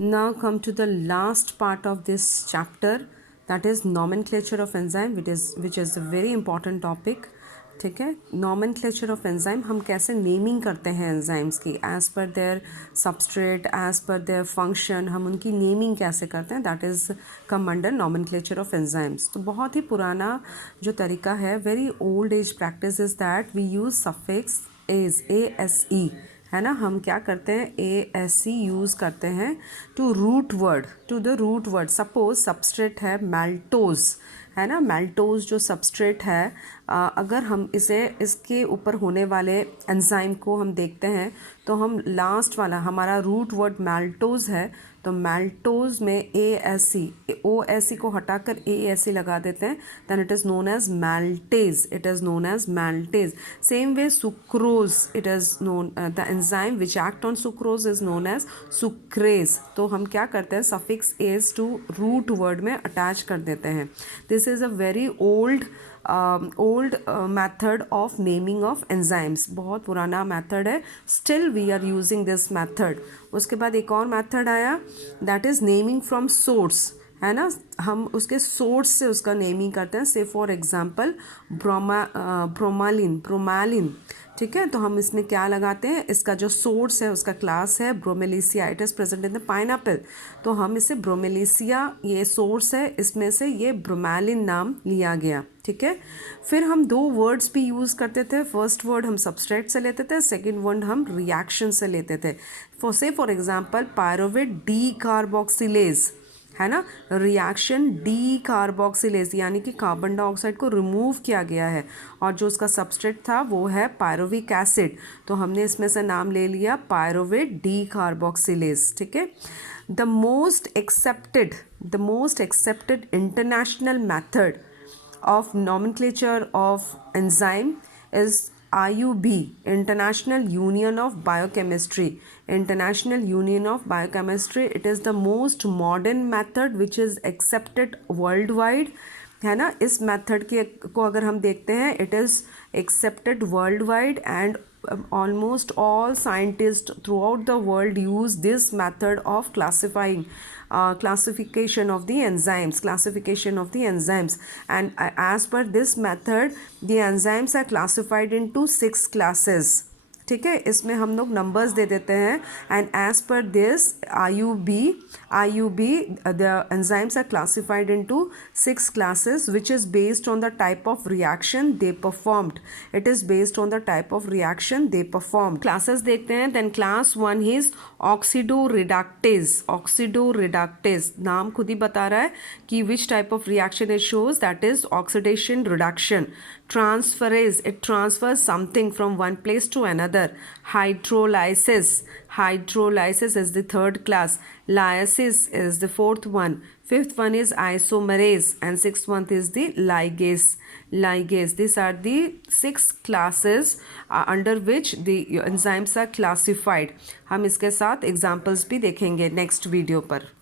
Now come to the last part of this chapter, that is nomenclature of enzyme, which is a very important topic. ठीक है, nomenclature of enzyme, हम कैसे naming करते हैं enzymes की as पर their substrate, as पर their function, हम उनकी नेमिंग कैसे करते हैं, that is come under nomenclature of enzymes. तो बहुत ही पुराना जो तरीका है, very old age practice is that we use suffix as, ASE, है ना. हम क्या करते हैं, ASE यूज़ करते हैं to the root word. Suppose substrate है मैल्टोज, है ना. मैल्टोज जो सबस्ट्रेट है, अगर हम इसके ऊपर होने वाले एंजाइम को हम देखते हैं तो हम लास्ट वाला हमारा रूट वर्ड मैल्टोज है, तो मैल्टोज में ASE, OSE को हटाकर ASE लगा देते हैं, then it is known as maltase. Same way sucrose, it is known, the enzyme which act on sucrose is known as sucrase. तो हम क्या करते हैं, suffix ase to root word में अटैच कर देते हैं. This is a very old method of naming of enzymes. बहुत पुराना method है, still we are using this method. उसके बाद एक और method आया, that is naming from source, है ना. हम उसके सोर्स से उसका नेमिंग करते हैं. से फॉर एग्जाम्पल ब्रोमालिन, ठीक है. तो हम इसमें क्या लगाते हैं, इसका जो सोर्स है उसका क्लास है Bromeliaceae, it is present in the pineapple, तो हम इसे ब्रोमेलिसिया, ये सोर्स है, इसमें से ये ब्रोमालिन नाम लिया गया. ठीक है. फिर हम दो वर्ड्स भी यूज़ करते थे. फर्स्ट वर्ड हम सबस्ट्रेट से लेते थे, सेकेंड वर्ड हम रिएक्शन से लेते थे. For example pyruvate D carboxylase, है ना. रिएक्शन डी कार्बोक्सिलेज यानी कि कार्बन डाइऑक्साइड को रिमूव किया गया है, और जो उसका सबस्ट्रेट था वो है पायरोविक एसिड, तो हमने इसमें से नाम ले लिया पायरोवेट डी कार्बोक्सिलेज. ठीक है. The most accepted international method of nomenclature of enzyme is IUB, International Union of Biochemistry. It is the most modern method which is accepted worldwide, है ना. इस मेथड को अगर हम देखते हैं, it is accepted worldwide and almost all scientists throughout the world use this method of classification of the enzymes. And as per this method, the enzymes are classified into 6 classes. ठीक है. इसमें हम लोग नंबर्स दे देते हैं, and as पर this IUB the enzymes are classified into 6 classes which is based on the type of reaction they performed. Classes देखते हैं. then class 1 is oxidoreductase. नाम खुद ही बता रहा है कि which type of reaction it shows, that is oxidation reduction. Transferase, it transfers something from one place to another. Hydrolysis is the third class. Lysis is the fourth one. Fifth one is isomerase, and sixth one is the ligase. These are the 6 classes under which the enzymes are classified. हम इसके साथ examples भी देखेंगे next video पर.